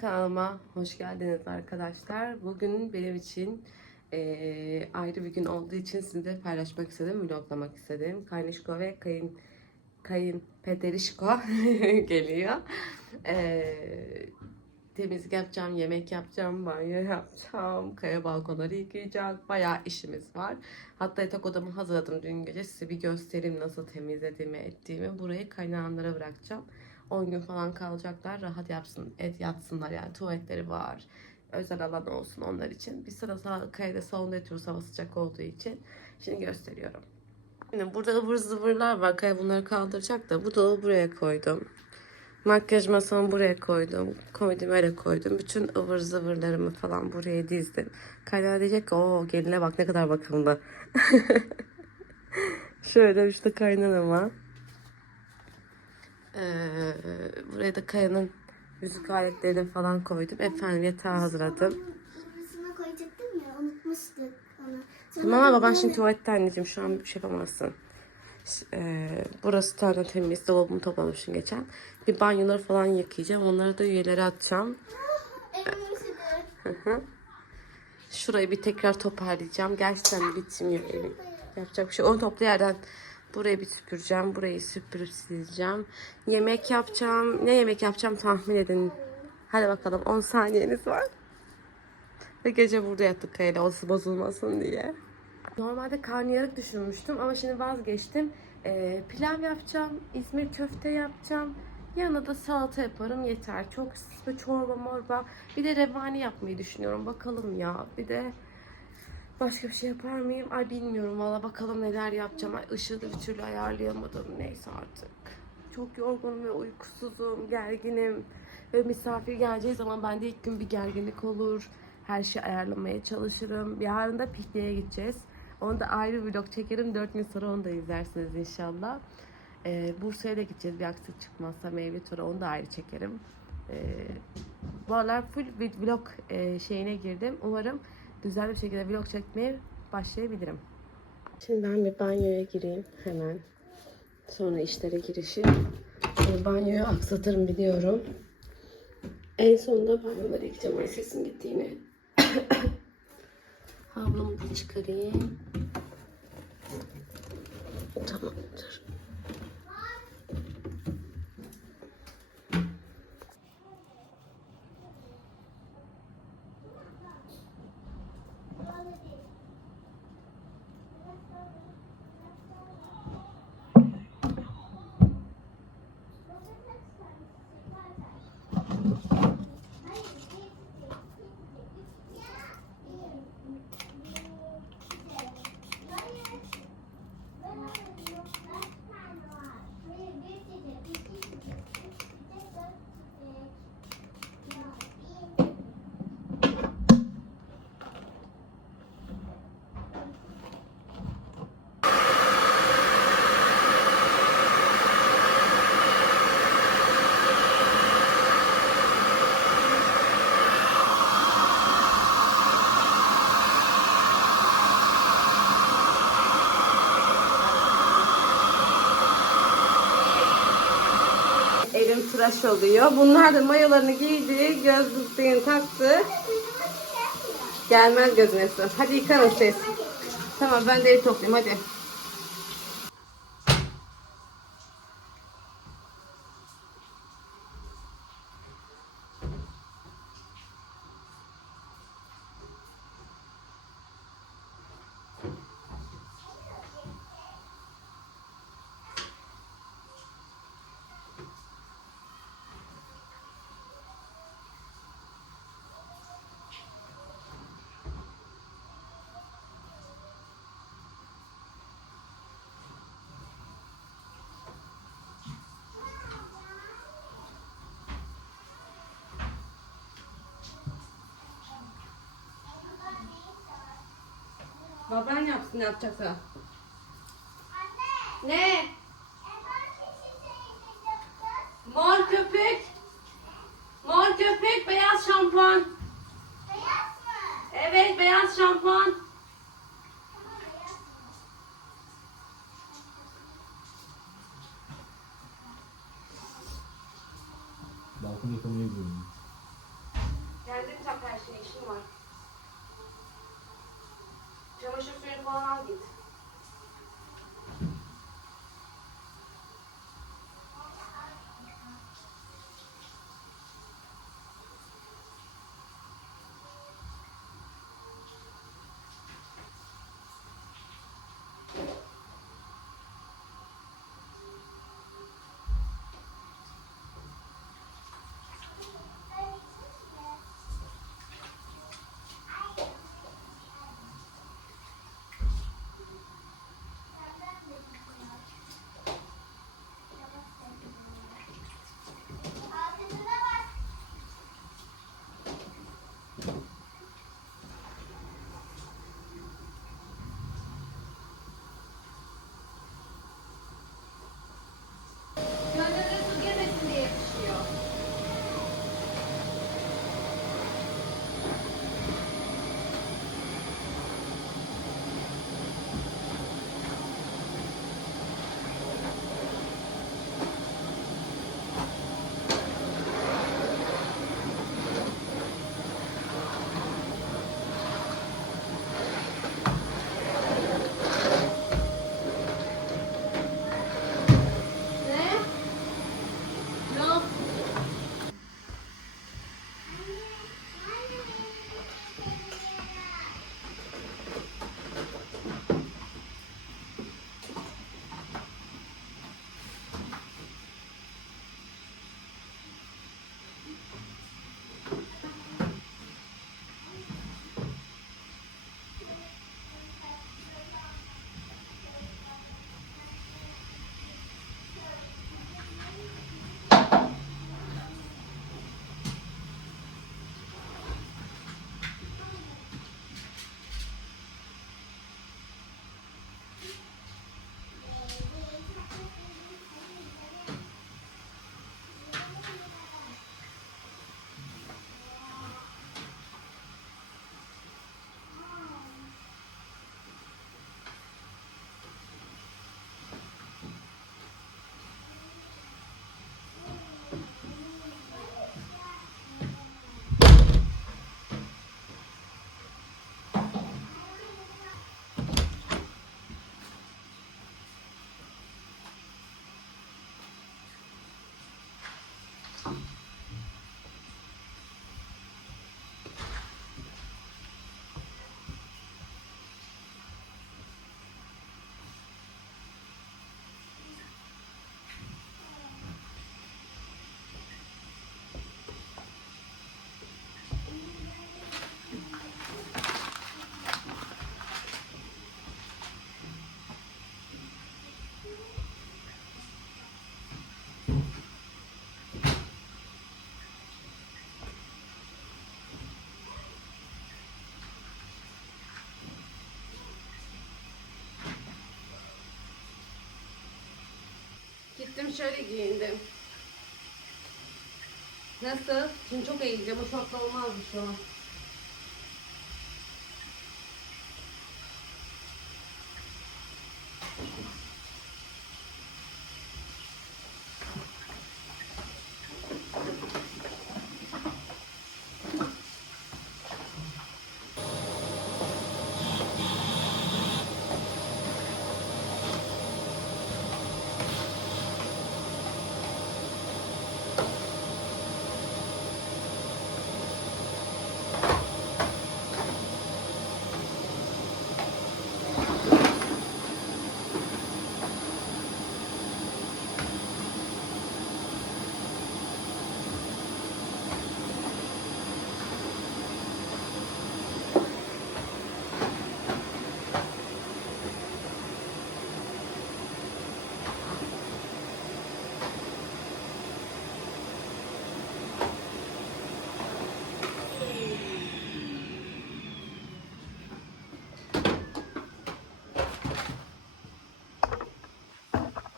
kanalıma. Hoş geldiniz arkadaşlar. Bugün benim için eee, ayrı bir gün olduğu için sizinle paylaşmak istedim, vloglamak istedim. Kaynışko ve kayın kayın pederişko geliyor. Eee, temizlik yapacağım, yemek yapacağım, banyo yapacağım, kaya balkonları yıkayacak. Bayağı işimiz var. Hatta yatak odamı hazırladım dün gece. Size bir göstereyim nasıl temizlediğimi, ettiğimi. Burayı kaynağımlara bırakacağım. 10 gün falan kalacaklar. Rahat yapsın, et yatsınlar yani. Tuvaletleri var. Özel alan olsun onlar için. Biz sıra sağ, kayada salonda yatıyoruz hava sıcak olduğu için. Şimdi gösteriyorum. Şimdi burada ıvır zıvırlar var. Kaya bunları kaldıracak da bu dolabı buraya koydum. Makyaj masamı buraya koydum. Komodimi öyle koydum. Bütün ıvır zıvırlarımı falan buraya dizdim. Kayda diyecek ki o geline bak ne kadar bakımlı. Şöyle işte kaynanama. Ee, buraya da Kaya'nın müzik aletlerini falan koydum. Efendim yatağı hazırladım. Sonrasına koyacaktım ya unutmuştuk onu. Sonra Tamam ama baban şimdi tuvalette anneciğim şu an bir şey yapamazsın. Ee, burası tane temiz. Dolabımı toplamışım geçen. Bir banyoları falan yıkayacağım. Onları da üyeleri atacağım. Şurayı bir tekrar toparlayacağım. Gerçekten bitmiyor evim. Yapacak bir şey. Onu toplu yerden burayı bir süpüreceğim. Burayı süpürüp sileceğim. Yemek yapacağım. Ne yemek yapacağım tahmin edin. Hadi bakalım 10 saniyeniz var. Ve gece burada yattık Kaya'yla olsun bozulmasın diye. Normalde karnıyarık düşünmüştüm ama şimdi vazgeçtim. Ee, pilav yapacağım, İzmir köfte yapacağım. Yanına da salata yaparım yeter. Çok böyle çorba morba. Bir de revani yapmayı düşünüyorum. Bakalım ya. Bir de başka bir şey yapar mıyım? Ay bilmiyorum valla bakalım neler yapacağım. Ay ışığı da bir türlü ayarlayamadım. Neyse artık. Çok yorgunum ve uykusuzum, gerginim. Ve misafir geleceği zaman bende ilk gün bir gerginlik olur. Her şeyi ayarlamaya çalışırım. Yarın da pikniğe gideceğiz. Onu da ayrı vlog çekerim. 4 gün sonra onu da izlersiniz inşallah. Ee, Bursa'ya da gideceğiz bir aksilik çıkmazsa meyve tura onu da ayrı çekerim. Ee, bu aralar full vlog e, şeyine girdim. Umarım güzel bir şekilde vlog çekmeye başlayabilirim. Şimdi ben bir banyoya gireyim hemen. Sonra işlere girişim. Şimdi banyoyu aksatırım biliyorum. En sonunda banyoları yıkayacağım. Ay sesim gitti yine. Havlumu da çıkarayım. Tamamdır. Elim tıraş oluyor. Bunlar da mayolarını giydi, gözlüklerini taktı. Gelmez gözüne. Hadi yıkanın siz. Tamam ben de evi toplayayım hadi. Baban yapsın ne yapacaksa. Ne? Gittim şöyle giyindim. Nasıl? Şimdi çok eğileceğim. O şortla olmazdı şu an.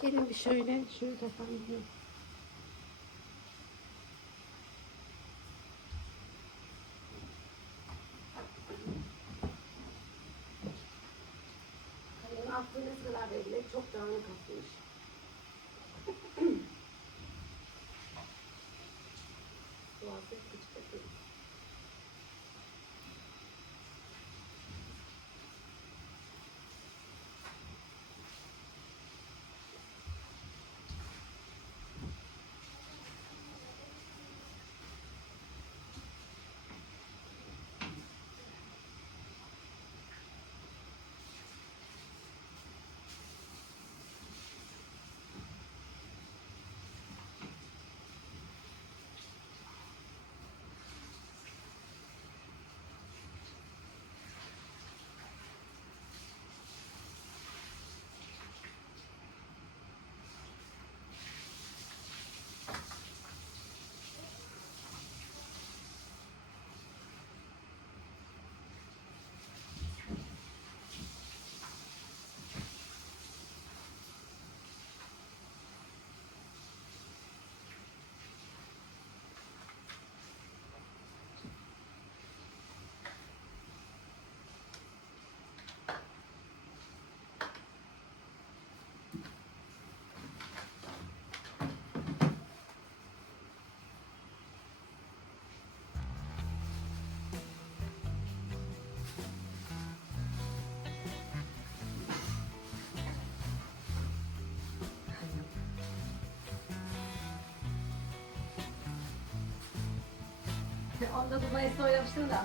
Gelin bir şöyle, şöyle efendim. Kalenin aklı ne kadar belli, çok dağınık atmış. Tuhaf bir küçük atıyor. Onda bu Mayıs'ta oynamıştım da.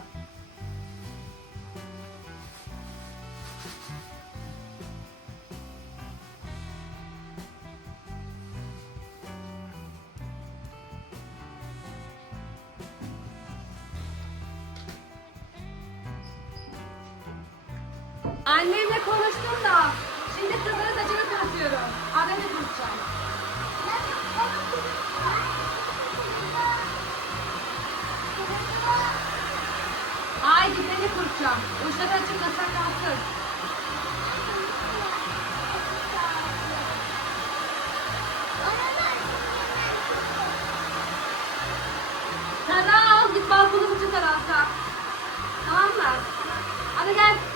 Annemle konuştum da şimdi kızların saçını kurutuyorum. Annemle konuşacağım. Ay diplerini kurutacağım. Uçları açık yasak kalsın. Tara al git balkonu bütün tarafta. Tamam mı? Hadi gel.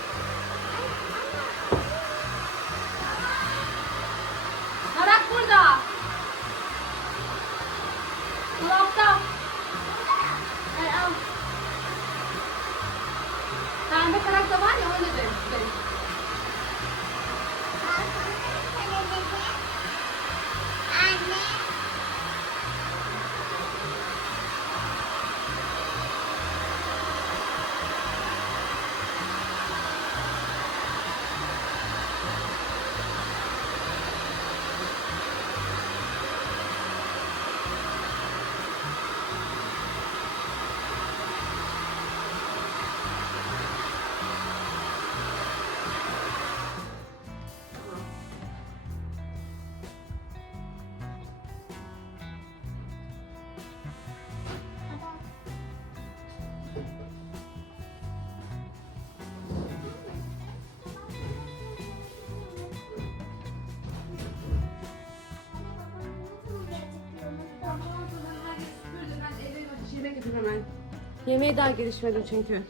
Yemeğe daha gelişmedim çünkü.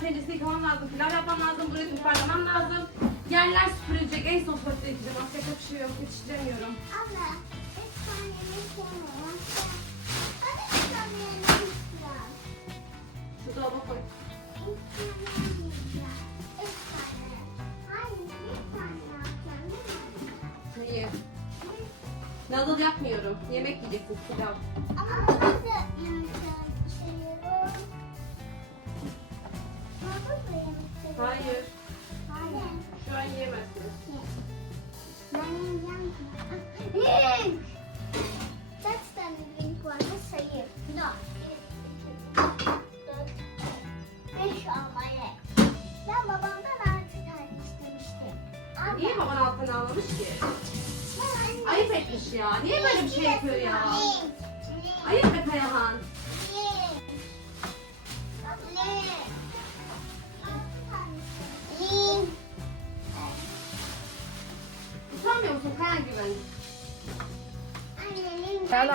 Tenceresini yıkamam lazım. Pilav yapmam lazım. Burayı toparlamam lazım. Yerler süpürülecek. En son tuvalete gideceğim. Bir şey yok. Yetiştiremiyorum. Abla, üç tane yemek yemiyorum. Hadi üç tane yemek istiyorum. Şu dolaba koy. Üç tane yiyeceğim. Üç tane. Hayır, bir tane yapacağım değil mi? İyi. Noodle yapmıyorum. Yemek yiyeceksin pilav. Ama nasıl yiyeceğim? Hayır. Hayır. Şu an yiyemezsiniz. Ben yiyeceğim. Yiyin! Kaç tane sayayım. İki, dört, beş olmalı. Ben babamdan altı tane istemiştim. Ama- Niye baban altına almamış ki? Ben anne- Ayıp etmiş ya. Niye böyle bir şey yapıyor ya? Ayıp be Kayahan.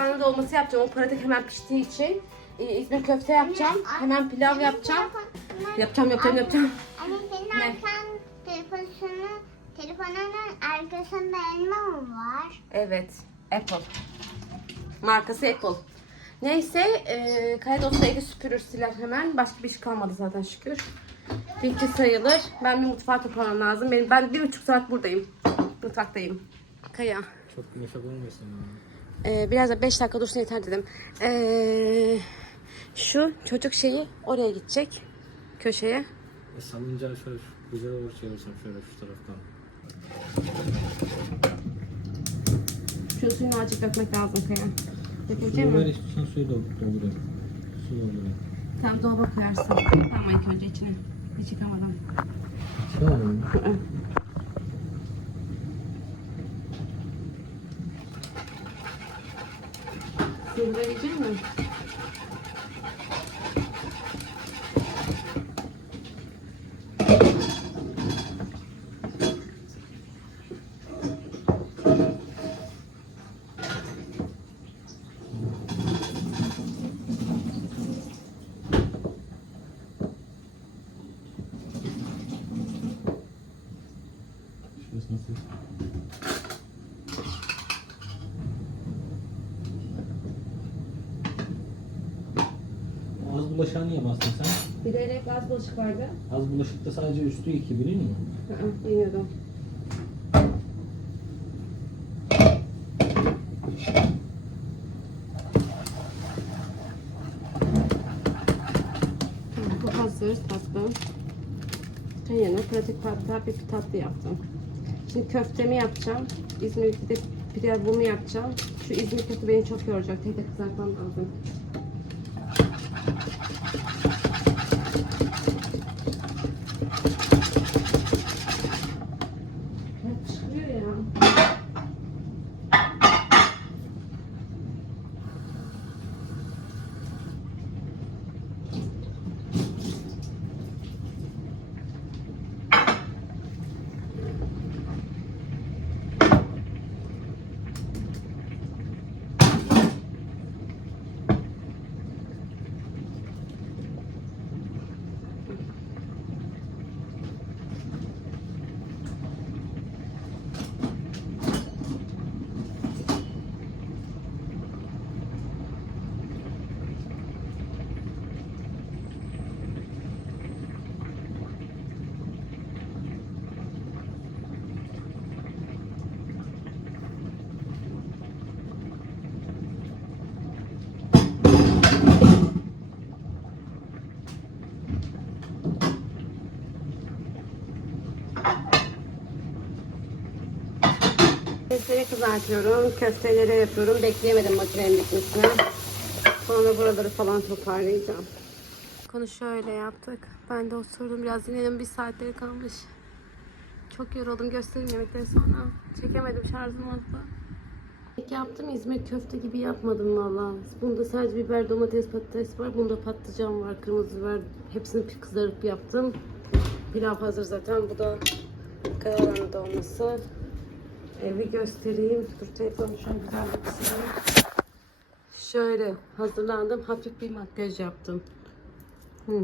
Karalahana dolması yapacağım. O pratik hemen piştiği için. Ee, İzmir köfte yapacağım. Hemen pilav yapacağım. Yapacağım, yapacağım, yapacağım. Anne senin Ne? arkan telefonunu, telefonunun arkasında elma mı var? Evet. Apple. Markası Apple. Neyse, e, kaya dosyayı evde süpürür siler hemen. Başka bir iş kalmadı zaten şükür. Bitti sayılır. Ben bir mutfağı toparlamam lazım. Benim, ben bir buçuk saat buradayım. Mutfaktayım. Kaya. Çok nefes olmasın. Ee, biraz da 5 dakika dursun yeter dedim. Ee, şu çocuk şeyi oraya gidecek. Köşeye. E, salınca şöyle şu- güzel olur çevirsem şöyle şu taraftan. Şu suyunu azıcık dökmek lazım Kaya. Dökecek Suyu ver mi? istiyorsan suyu doldur- doldurayım. Su doldurayım. Tamam dolaba koyarsın. Tamam ilk önce içine. Hiç yıkamadan. Tamam mı? Sığdırabilecek mi? yapacaksın siz? Bulaşığa niye bastın sen? Bilerek az bulaşık vardı. Az bulaşıkta sadece üstü iki biliyor musun? Bilmiyordum. Bu hazır tatlım. Sen yanına pratik hatta bir tatlı yaptım. Şimdi köftemi yapacağım. İzmir'de de pilavımı yapacağım. Şu İzmir köfte beni çok yoracak. Tek tek kızartmam lazım. Hep çıkıyor ya. Köfteleri kızartıyorum. Köfteleri yapıyorum. Bekleyemedim makinenin bitmesine. Sonra buraları falan toparlayacağım. Konu şöyle yaptık. Ben de oturdum. Biraz dinledim. Bir saatleri kalmış. Çok yoruldum. Göstereyim yemekleri sonra. Çekemedim şarjım azdı. Yemek yaptım. İzmir köfte gibi yapmadım valla. Bunda sadece biber, domates, patates var. Bunda patlıcan var, kırmızı biber. Hepsini kızarıp yaptım. Pilav hazır zaten. Bu da karalahana dolması. Evi göstereyim. Dur telefonu şöyle güzel bir. Şöyle hazırlandım. Hafif bir makyaj yaptım.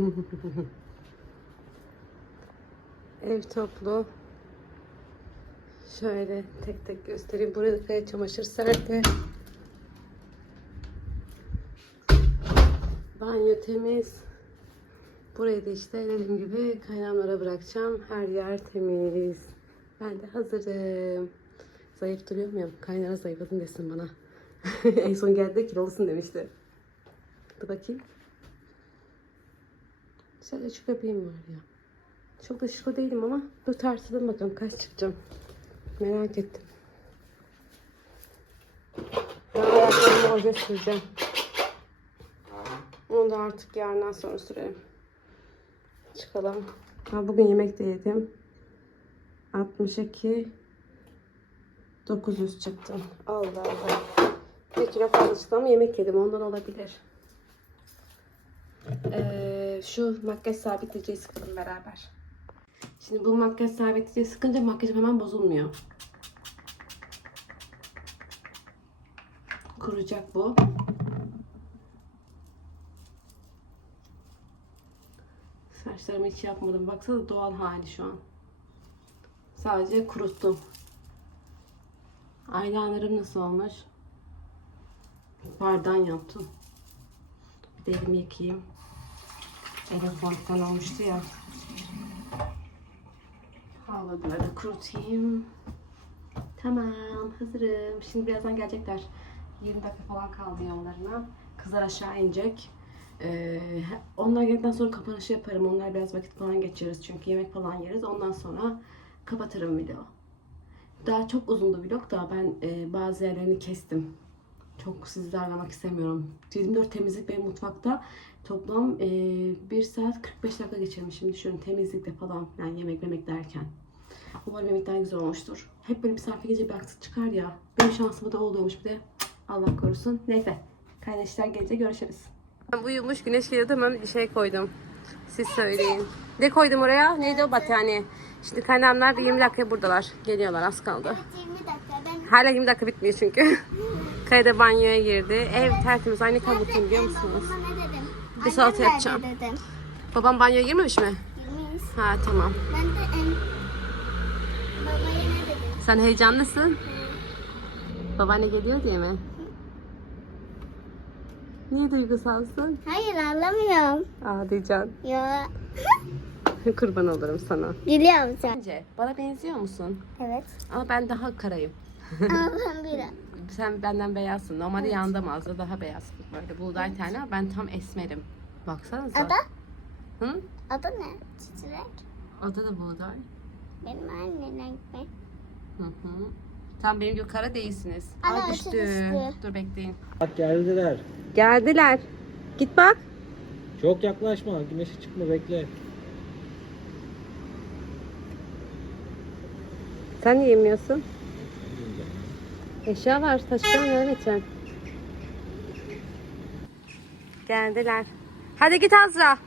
Ev toplu. Şöyle tek tek göstereyim. Burada kaya çamaşır serdi. Banyo temiz. Burayı da işte dediğim gibi kaynamlara bırakacağım. Her yer temiz. Ben de hazırım. Zayıf duruyor muyum? Kaynana zayıfladın desin bana. en son geldi kilolusun demişti. Dur bakayım. Şöyle şu göbeğim var ya. Çok da şişko değilim ama dur tartılalım bakalım kaç çıkacağım. Merak ettim. Ben ayaklarımı oje süreceğim. Onu da artık yarından sonra sürerim. Çıkalım. Ha, bugün yemek de yedim. 62 900 çıktı. Allah Allah. Bir kilo fazla ama yemek yedim. Ondan olabilir. Ee, şu makyaj sabitleyiciyi sıkalım beraber. Şimdi bu makyaj sabitleyiciyi sıkınca makyajım hemen bozulmuyor. Kuracak bu. Saçlarımı hiç yapmadım. Baksana doğal hali şu an. Sadece kuruttum. Eyelinerım nasıl olmuş? Bardan yaptım. Bir de elimi yıkayayım. Elim olmuştu ya. Havladıları da kurutayım. Tamam hazırım. Şimdi birazdan gelecekler. 20 dakika falan kaldı yollarına. Kızlar aşağı inecek. Ee, onlar geldikten sonra kapanışı yaparım. Onlar biraz vakit falan geçiririz. Çünkü yemek falan yeriz. Ondan sonra kapatırım video. Daha çok uzundu vlog da ben e, bazı yerlerini kestim. Çok sizi darlamak istemiyorum. 24 temizlik benim mutfakta toplam e, 1 saat 45 dakika geçirmişim. Düşünün temizlikte falan yani yemek yemek derken. Umarım yemekler güzel olmuştur. Hep böyle misafir gece bir aksilik çıkar ya. Benim şansıma da oluyormuş bir de. Allah korusun. Neyse. Kardeşler gelince görüşürüz. Ben uyumuş güneş geliyordu hemen bir şey koydum. Siz söyleyin. Ne koydum oraya? Neydi o battaniye? Şimdi kaynamlar bir 20 dakikaya buradalar. Geliyorlar az kaldı. 20 dakika ben Hala 20 dakika bitmiyor çünkü. Kayda banyoya girdi. Ev tertemiz. Aynı mutluyum biliyor musunuz? Bir salata yapacağım. dedim. Babam banyoya girmemiş mi? Girmeyiz. Ha tamam. Ben de en babaya ne dedim? Sen heyecanlısın. Babaanne geliyor diye mi? Niye duygusalsın? Hayır anlamıyorum. Aa diyeceğim. Kurban olurum sana. Biliyorum sen. Bence bana benziyor musun? Evet. Ama ben daha karayım. Ama ben biraz. Sen benden beyazsın. Normalde yanında mağaza daha beyaz. Böyle buğday tane ama ben tam esmerim. Baksanıza. Ada? Hı? Adı ne? Çiçek. Adı da buğday. Benim annem renk mi? Hı hı. Tam benim gibi kara değilsiniz. Ana, Aa ateş düştü. düştü. Dur bekleyin. Bak geldiler. Geldiler. Git bak. Çok yaklaşma. Güneşe çıkma bekle. Sen niye yemiyorsun? Eşya var. Taşıyan nereye geçeceksin? Geldiler. Hadi git Azra.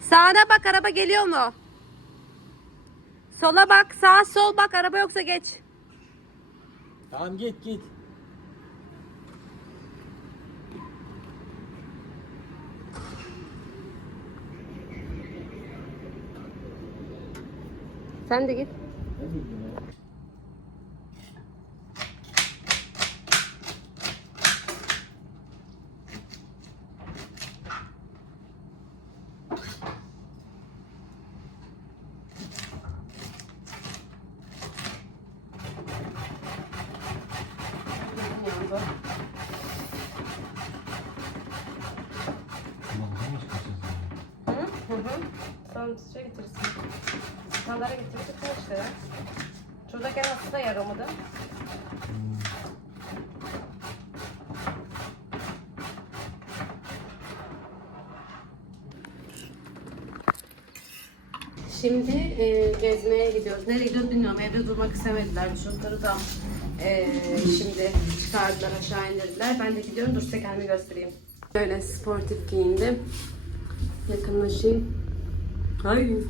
Sağına bak araba geliyor mu? Sola bak. Sağ sol bak araba yoksa geç. Tamam git git. Sen de git. Hı hı. hı. Sonra şey getirsin. Sandalye getirdik kaç lira? Şurada gene aslında yer olmadı. Şimdi e, gezmeye gidiyoruz. Nereye gidiyoruz bilmiyorum. Evde durmak istemediler. Çocukları da e, şimdi çıkardılar aşağı indirdiler. Ben de gidiyorum. Dur size kendimi göstereyim. Böyle sportif giyindim. Yakınlaşayım. Hayır.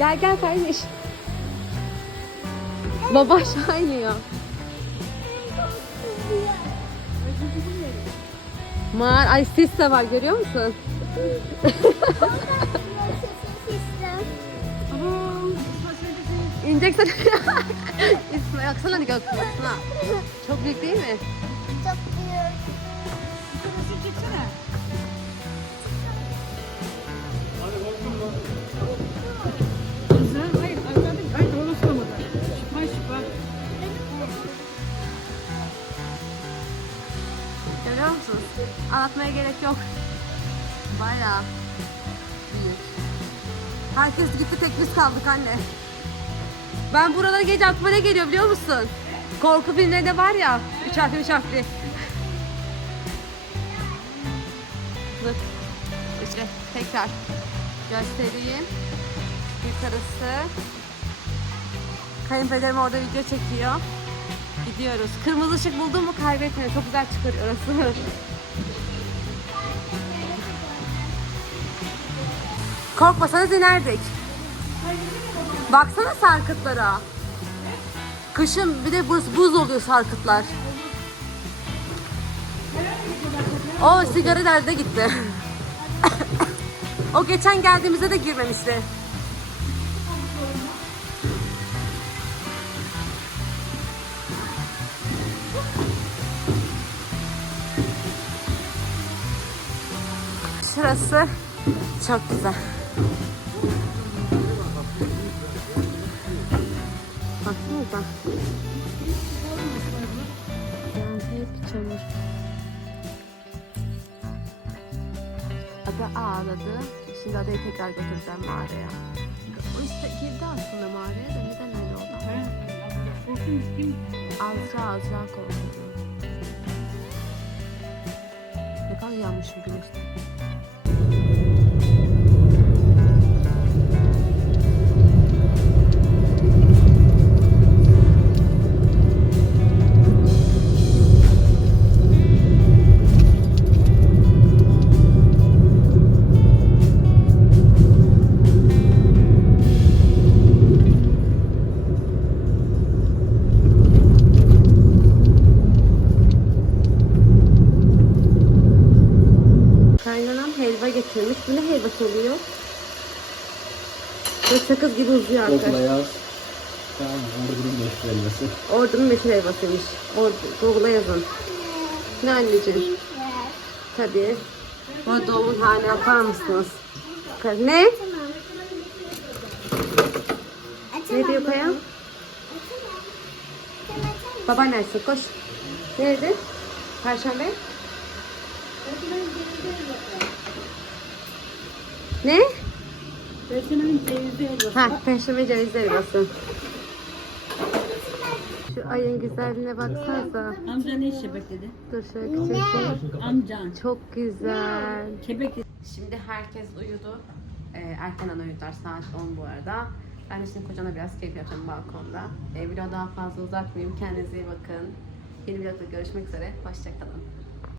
Gel gel kaymış. Baba aşağı iniyor. Mar ay sis de var görüyor musun? İneceksin. İsmail baksana hadi gökyüzüne. Çok büyük değil mi? Anlatmaya gerek yok. Bayağı büyük. Herkes gitti tek biz kaldık anne. Ben buralara gelince aklıma ne geliyor biliyor musun? Korku filmlerinde var ya. Üç harfli üç harfli. Dur. İşte tekrar göstereyim. Yukarısı. Kayınpederim orada video çekiyor. Gidiyoruz. Kırmızı ışık buldun mu kaybetme. Çok güzel çıkıyor orası. Korkmasanız inerdik. Baksana sarkıtlara. Kışın bir de buz, buz oluyor sarkıtlar. O sigara nerede gitti? o geçen geldiğimizde de girmemişti. Şurası çok güzel. Baksanıza. Ada ağladı. Şimdi adayı tekrar götüreceğim mağaraya. O işte girdi aslında mağaraya da neden öyle oldu? Azra azra korktu. Ne kadar yanmışım güneşte. Böyle sakız gibi uzuyor arkadaşlar. yaz. Tamam, ordunun meşhur elması. Ordunun meşhur helvasıymış. Ordu, Google'a yazın. Ne anneciğim? Tabii. Bu doğumun haline yapar mısınız? Ne? Ne diyor Kaya? Baba neresi? Koş. Nerede? Perşembe? Ne? Ha, perşembe cevizli helvası. Şu ayın güzelliğine baksanıza. Amca ne işe bekledi? Dur şöyle çekeyim. Amcan. Çok güzel. Kebek Şimdi herkes uyudu. Ee, erkenden uyudular saat 10 bu arada. Ben de şimdi kocana biraz keyif yapacağım balkonda. Ee, vlogu daha fazla uzatmayayım. Kendinize iyi bakın. Yeni vlogda görüşmek üzere. Hoşçakalın.